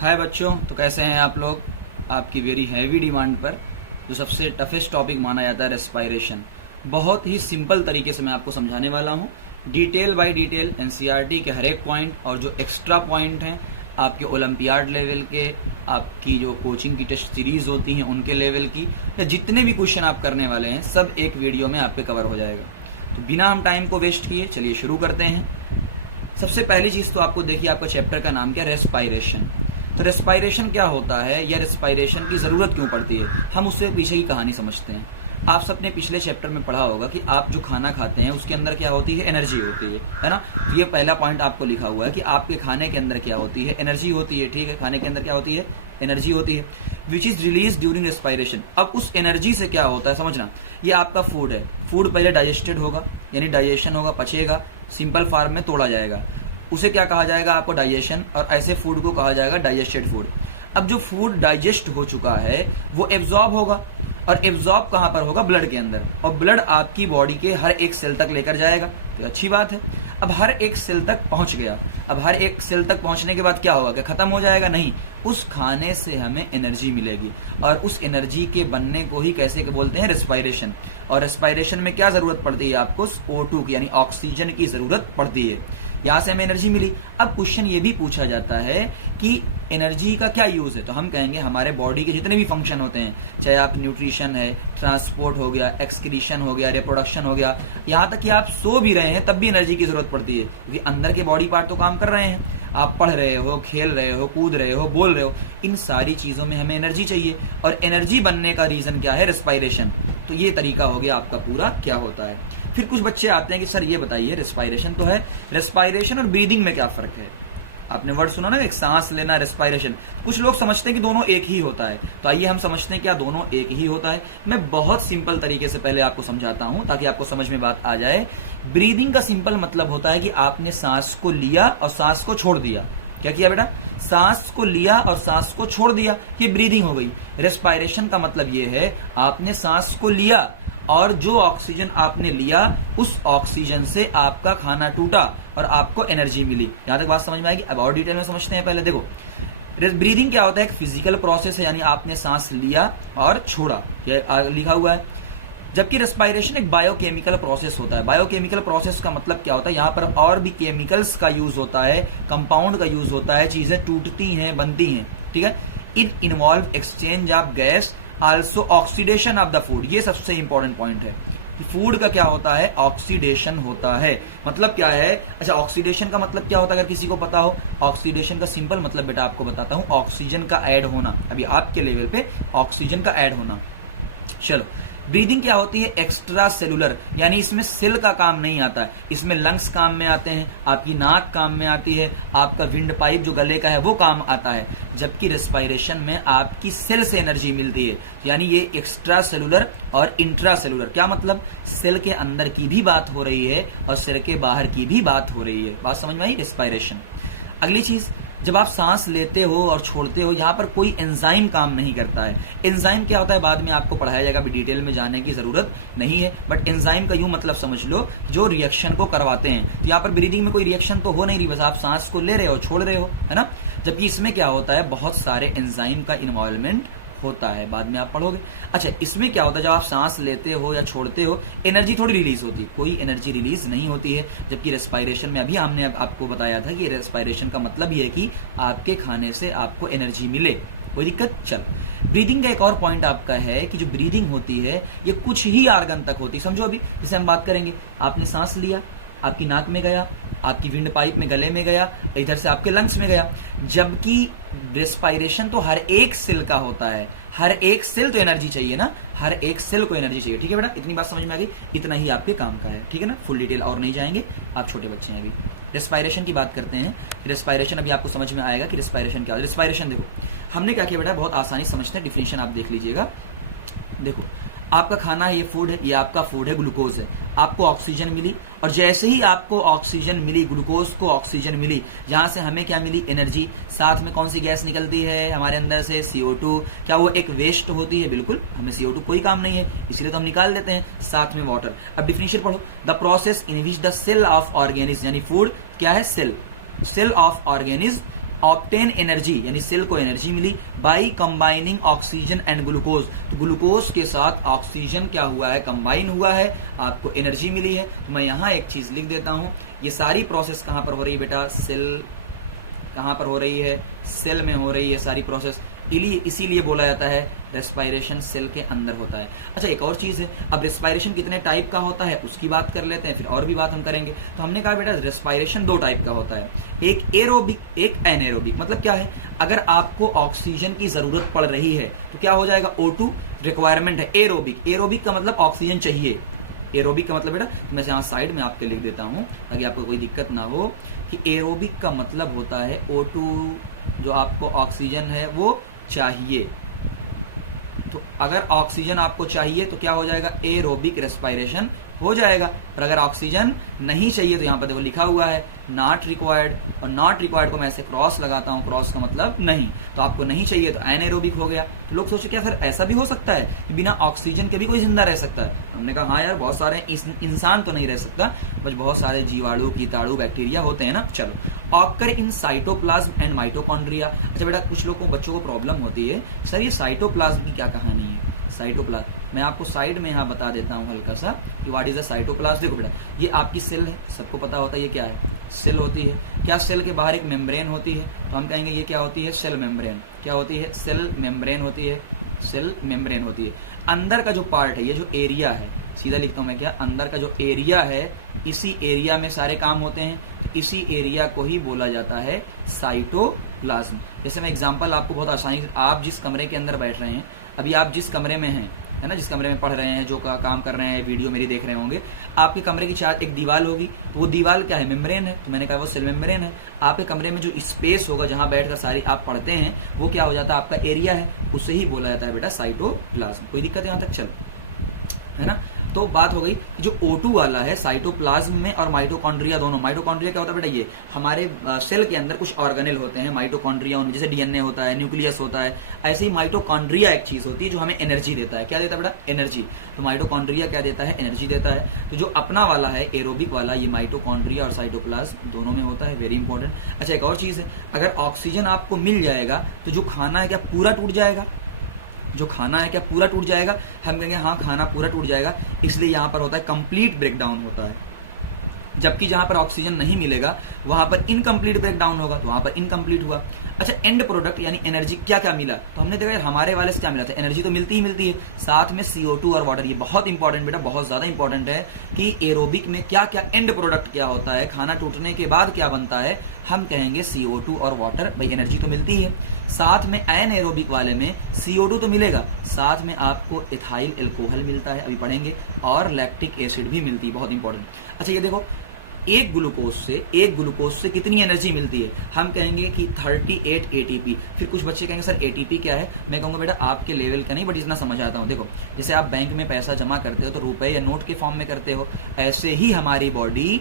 हाय बच्चों, तो कैसे हैं आप लोग। आपकी वेरी हैवी डिमांड पर जो सबसे टफेस्ट टॉपिक माना जाता है रेस्पायरेशन, बहुत ही सिंपल तरीके से मैं आपको समझाने वाला हूं। डिटेल बाय डिटेल एनसीईआरटी के हर एक पॉइंट और जो एक्स्ट्रा पॉइंट हैं आपके ओलंपियाड लेवल के, आपकी जो कोचिंग की टेस्ट सीरीज होती हैं उनके लेवल की, या जितने भी क्वेश्चन आप करने वाले हैं सब एक वीडियो में आप पे कवर हो जाएगा। तो बिना हम टाइम को वेस्ट किए चलिए शुरू करते हैं। सबसे पहली चीज तो आपको देखिए, आपका चैप्टर का नाम क्या है, रेस्पायरेशन। तो रेस्पायरेशन क्या होता है या रेस्पायरेशन की जरूरत क्यों पड़ती है, हम उससे पीछे की कहानी समझते हैं। आप सबने पिछले चैप्टर में पढ़ा होगा कि आप जो खाना खाते हैं उसके अंदर क्या होती है, एनर्जी होती है ना। तो ये पहला पॉइंट आपको लिखा हुआ है कि आपके खाने के अंदर क्या होती है, एनर्जी होती है। ठीक है, खाने के अंदर क्या होती है, एनर्जी होती है, which is release during respiration. अब उस एनर्जी से क्या होता है समझना, ये आपका फूड है। फूड पहले डाइजेस्टेड होगा, यानी डाइजेशन होगा, पचेगा, सिंपल फॉर्म में तोड़ा जाएगा, उसे क्या कहा जाएगा आपको, डाइजेशन। और ऐसे फूड को कहा जाएगा डाइजेस्टेड फूड। अब जो फूड डाइजेस्ट हो चुका है वो एब्जॉर्ब होगा, और एब्जॉर्ब कहां पर होगा, ब्लड के अंदर, और ब्लड आपकी बॉडी के हर एक सेल तक लेकर जाएगा। तो अच्छी बात है। अब हर एक सेल तक पहुंच गया, अब हर एक सेल तक पहुंचने के बाद क्या होगा, क्या खत्म हो जाएगा, नहीं, उस खाने से हमें एनर्जी मिलेगी। और उस एनर्जी के बनने को ही कैसे बोलते हैं, रेस्पायरेशन। और रेस्पायरेशन में क्या जरूरत पड़ती है आपको, O2 की, यानी ऑक्सीजन की जरूरत पड़ती है। यहां से हमें एनर्जी मिली। अब क्वेश्चन ये भी पूछा जाता है कि एनर्जी का क्या यूज है, तो हम कहेंगे हमारे बॉडी के जितने भी फंक्शन होते हैं, चाहे आप न्यूट्रिशन है, ट्रांसपोर्ट हो गया, एक्सक्रीशन हो गया, रिप्रोडक्शन हो गया, यहां तक कि आप सो भी रहे हैं तब भी एनर्जी की जरूरत पड़ती है, क्योंकि अंदर के बॉडी पार्ट तो काम कर रहे हैं। आप पढ़ रहे हो, खेल रहे हो, कूद रहे हो, बोल रहे हो, इन सारी चीजों में हमें एनर्जी चाहिए। और एनर्जी बनने का रीजन क्या है, रेस्पायरेशन। तो ये तरीका हो गया आपका पूरा क्या होता है। फिर कुछ बच्चे आते हैं कि सर ये बताइए, रेस्पायरेशन तो है, रेस्पायरेशन और ब्रीदिंग में क्या फर्क है। आपने वर्ड सुना ना, एक सांस लेना, रेस्पायरेशन। कुछ लोग समझते हैं कि दोनों एक ही होता है, तो आइए हम समझते हैं क्या दोनों एक ही होता है। मैं बहुत सिंपल तरीके से पहले आपको समझाता हूं ताकि आपको समझ में बात आ जाए। ब्रीदिंग का सिंपल मतलब होता है कि आपने सांस को लिया और सांस को छोड़ दिया। क्या किया बेटा, सांस को लिया और सांस को छोड़ दिया, ये ब्रीदिंग हो गई। रेस्पायरेशन का मतलब ये है आपने सांस को लिया और जो ऑक्सीजन आपने लिया उस ऑक्सीजन से आपका खाना टूटा और आपको एनर्जी मिली। यहां तक बात समझ में आएगी। अब और डिटेल में समझते हैं। पहले देखो, ब्रीदिंग क्या होता है, एक फिजिकल प्रोसेस है, यानी आपने सांस लिया और छोड़ा, ये लिखा हुआ है। जबकि रेस्पायरेशन एक बायोकेमिकल प्रोसेस होता है। बायोकेमिकल प्रोसेस का मतलब क्या होता है, यहाँ पर और भी केमिकल्स का यूज होता है, कंपाउंड का यूज होता है, चीजें टूटती हैं, बनती हैं। ठीक है, it involve exchange of gas, also oxidation of the food. ये सबसे इंपॉर्टेंट पॉइंट है कि फूड का क्या होता है, ऑक्सीडेशन होता है। मतलब क्या है, अच्छा ऑक्सीडेशन का मतलब क्या होता है अगर किसी को पता हो। ऑक्सीडेशन का सिंपल मतलब बेटा आपको बताता हूं, ऑक्सीजन का ऐड होना, अभी आपके लेवल पे ऑक्सीजन का ऐड होना। चलो, ब्रीदिंग क्या होती है, एक्स्ट्रा सेलुलर, यानी इसमें सेल का काम नहीं आता है, इसमें लंग्स काम में आते हैं, आपकी नाक काम में आती है, आपका विंड पाइप जो गले का है वो काम आता है। जबकि रेस्पायरेशन में आपकी सेल से एनर्जी मिलती है, यानी ये एक्स्ट्रा सेलुलर और इंट्रा सेलुलर। क्या मतलब, सेल के अंदर की भी बात हो रही है और सेल के बाहर की भी बात हो रही है। बात समझ में आई, रेस्पायरेशन। अगली चीज, जब आप सांस लेते हो और छोड़ते हो, यहां पर कोई एंजाइम काम नहीं करता है। एंजाइम क्या होता है बाद में आपको पढ़ाया जाएगा, अभी डिटेल में जाने की जरूरत नहीं है, बट एंजाइम का यूं मतलब समझ लो जो रिएक्शन को करवाते हैं। तो यहाँ पर ब्रीदिंग में कोई रिएक्शन तो हो नहीं रही, बस आप सांस को ले रहे हो, छोड़ रहे हो, है ना। जबकि इसमें क्या होता है, बहुत सारे एंजाइम का इन्वॉल्वमेंट होता है, बाद में आप पढ़ोगे। अच्छा, इसमें क्या होता है, जब आप सांस लेते हो या छोड़ते हो एनर्जी थोड़ी रिलीज होती है, कोई एनर्जी रिलीज नहीं होती है। जबकि रेस्पायरेशन में अभी हमने आपको बताया था कि रेस्पायरेशन का मतलब ये है कि आपके खाने से आपको एनर्जी मिले। कोई दिक्कत, चल। ब्रीदिंग का एक और पॉइंट आपका है कि जो ब्रीदिंग होती है ये कुछ ही आर्गन तक होती है। समझो, अभी जैसे हम बात करेंगे, आपने सांस लिया, आपकी नाक में गया, आपकी विंड पाइप में गले में गया, इधर से आपके लंग्स में गया। जबकि रेस्पायरेशन तो हर एक सेल का होता है, हर एक सेल तो एनर्जी चाहिए ना, हर एक सेल को एनर्जी चाहिए। ठीक है बेटा, इतनी बात समझ में आ गई, इतना ही आपके काम का है। ठीक है ना, फुल डिटेल और नहीं जाएंगे, आप छोटे बच्चे हैं। अभी रेस्पायरेशन की बात करते हैं। रेस्पायरेशन अभी आपको समझ में आएगा कि रेस्पायरेशन क्या है। रेस्पायरेशन देखो, हमने क्या किया बेटा, बहुत आसानी समझते हैं, डिफिनेशन आप देख लीजिएगा। देखो, आपका खाना है, ये फूड है, ये आपका फूड है, ग्लूकोज है, आपको ऑक्सीजन मिली, और जैसे ही आपको ऑक्सीजन मिली, ग्लूकोज को ऑक्सीजन मिली, जहां से हमें क्या मिली, एनर्जी। साथ में कौन सी गैस निकलती है हमारे अंदर से, CO2। क्या वो एक वेस्ट होती है, बिल्कुल, हमें CO2 कोई काम नहीं है, इसलिए तो हम निकाल देते हैं। साथ में वाटर। अब डिफिनेशन पढ़ो, the process in which the cell of organism, यानी फूड क्या है, cell, cell of organism obtain energy यानी सेल को एनर्जी मिली by combining oxygen and glucose. तो ग्लूकोज के साथ ऑक्सीजन क्या हुआ है, कंबाइन हुआ है, आपको एनर्जी मिली है। तो मैं यहां एक चीज लिख देता हूं, ये सारी प्रोसेस कहां पर हो रही है बेटा, सेल कहां पर हो रही है, सेल में हो रही है सारी प्रोसेस, इसीलिए बोला जाता है रेस्पायरेशन सेल के अंदर होता है। अच्छा एक और चीज है, अब रेस्पायरेशन कितने टाइप का होता है उसकी बात कर लेते हैं, फिर और भी बात हम करेंगे। तो हमने कहा बेटा रेस्पायरेशन 2 टाइप का होता है, एक एरोबिक एक एनएरोबिक। मतलब क्या है, अगर आपको ऑक्सीजन की जरूरत पड़ रही है तो क्या हो जाएगा, O2 रिक्वायरमेंट है। एरोबिक का मतलब ऑक्सीजन चाहिए, एरोबिक का मतलब बेटा मैं यहाँ साइड में आपके लिख देता हूं ताकि आपको कोई दिक्कत ना हो, कि एरोबिक का मतलब होता है O2 जो आपको ऑक्सीजन है वो चाहिए। तो अगर ऑक्सीजन आपको चाहिए तो क्या हो जाएगा, एरोबिक रेस्पायरेशन हो जाएगा। पर अगर ऑक्सीजन नहीं चाहिए तो यहाँ पर देखो लिखा हुआ है नॉट रिक्वायर्ड, और नॉट रिक्वायर्ड को मैं ऐसे क्रॉस लगाता हूँ, क्रॉस का मतलब नहीं। तो आपको नहीं चाहिए तो एनएरोबिक हो गया। तो लोग सोचे क्या सर ऐसा भी हो सकता है कि बिना ऑक्सीजन के भी कोई जिंदा रह सकता है। हमने कहा हाँ यार बहुत सारे इंसान तो नहीं रह सकता, बस बहुत सारे जीवाणु कीटाणु बैक्टीरिया होते हैं ना। चलो occur in cytoplasm and mitochondria. अच्छा बेटा कुछ लोगों को बच्चों को प्रॉब्लम होती है, सर ये साइटोप्लाज्म की क्या कहानी है। साइटोप्लाज्म मैं आपको साइड में यहाँ बता देता हूँ हल्का सा कि व्हाट इज अ साइटोप्लाज्म। देखो बेटा ये आपकी सेल है, सबको पता होता है ये क्या है, सेल होती है। क्या सेल के बाहर एक मेम्ब्रेन होती है, तो हम कहेंगे ये क्या होती है, सेल मेम्ब्रेन। क्या होती है, सेल मेम्ब्रेन होती है, सेल मेम्ब्रेन होती है। अंदर का जो पार्ट है, ये जो एरिया है, सीधा लिखता हूं मैं क्या, अंदर का जो एरिया है, इसी एरिया में सारे काम होते हैं। इसी एरिया को ही बोला जाता है साइटोप्लाज्म। जैसे मैं एग्जांपल आपको बहुत आसानी से, आप जिस कमरे के अंदर बैठ रहे हैं, अभी आप जिस कमरे में हैं, है ना, जिस कमरे में पढ़ रहे हैं, जो काम कर रहे हैं, वीडियो मेरी देख रहे होंगे, आपके कमरे की चार एक दीवार होगी, तो वो दीवार क्या है, मेम्ब्रेन है। तो मैंने कहा वो सेल मेम्ब्रेन है। आपके कमरे में जो स्पेस होगा जहां बैठकर सारी आप पढ़ते हैं, वो क्या हो जाता है, आपका एरिया है, उसे ही बोला जाता है बेटा साइटोप्लाज्म। कोई दिक्कत यहां तक, चल है ना। तो बात हो गई जो O2 वाला है साइटोप्लाज्म में और माइटोकॉन्ड्रिया दोनों। माइटोकॉन्ड्रिया क्या होता है बेटा, ये हमारे सेल के अंदर कुछ ऑर्गेनेल होते हैं माइटोकॉन्ड्रिया, जैसे डीएनए होता है, न्यूक्लियस होता है, ऐसे ही माइटोकॉन्ड्रिया एक चीज होती है जो हमें एनर्जी देता है। क्या देता है बेटा, एनर्जी। तो माइटोकॉन्ड्रिया क्या देता है, एनर्जी देता है। तो जो अपना वाला है एरोबिक वाला, ये माइटोकॉन्ड्रिया और साइटोप्लाज्म दोनों में होता है, वेरी इंपॉर्टेंट। अच्छा एक और चीज है, अगर ऑक्सीजन आपको मिल जाएगा तो जो खाना है क्या पूरा टूट जाएगा, जो खाना है क्या पूरा टूट जाएगा। हम कहेंगे हाँ खाना पूरा टूट जाएगा, इसलिए यहां पर होता है कंप्लीट ब्रेकडाउन होता है। जबकि जहां पर ऑक्सीजन नहीं मिलेगा वहां पर इनकम्प्लीट ब्रेकडाउन होगा, तो वहां पर इनकम्प्लीट हुआ। अच्छा एंड प्रोडक्ट यानी एनर्जी क्या क्या मिला, तो हमने देखा हमारे वाले से क्या मिला था, एनर्जी तो मिलती ही मिलती है, साथ में CO2 और वाटर। ये बहुत इंपॉर्टेंट बेटा, बहुत ज्यादा इंपॉर्टेंट है कि एरोबिक में क्या क्या एंड प्रोडक्ट क्या होता है, खाना टूटने के बाद क्या बनता है। हम कहेंगे CO2 और वाटर, भाई एनर्जी तो मिलती है। साथ में एनएरोबिक वाले में CO2 तो मिलेगा, साथ में आपको इथाइल एल्कोहल मिलता है, अभी पढ़ेंगे, और लैक्टिक एसिड भी मिलती है, बहुत इंपॉर्टेंट। अच्छा ये देखो एक ग्लूकोज से कितनी एनर्जी मिलती है, हम कहेंगे कि 38 ATP। फिर कुछ बच्चे कहेंगे सर ATP क्या है, मैं कहूंगा बेटा आपके लेवल का नहीं, बट इतना समझ आता हूं। देखो जैसे आप बैंक में पैसा जमा करते हो तो रुपए या नोट के फॉर्म में करते हो, ऐसे ही हमारी बॉडी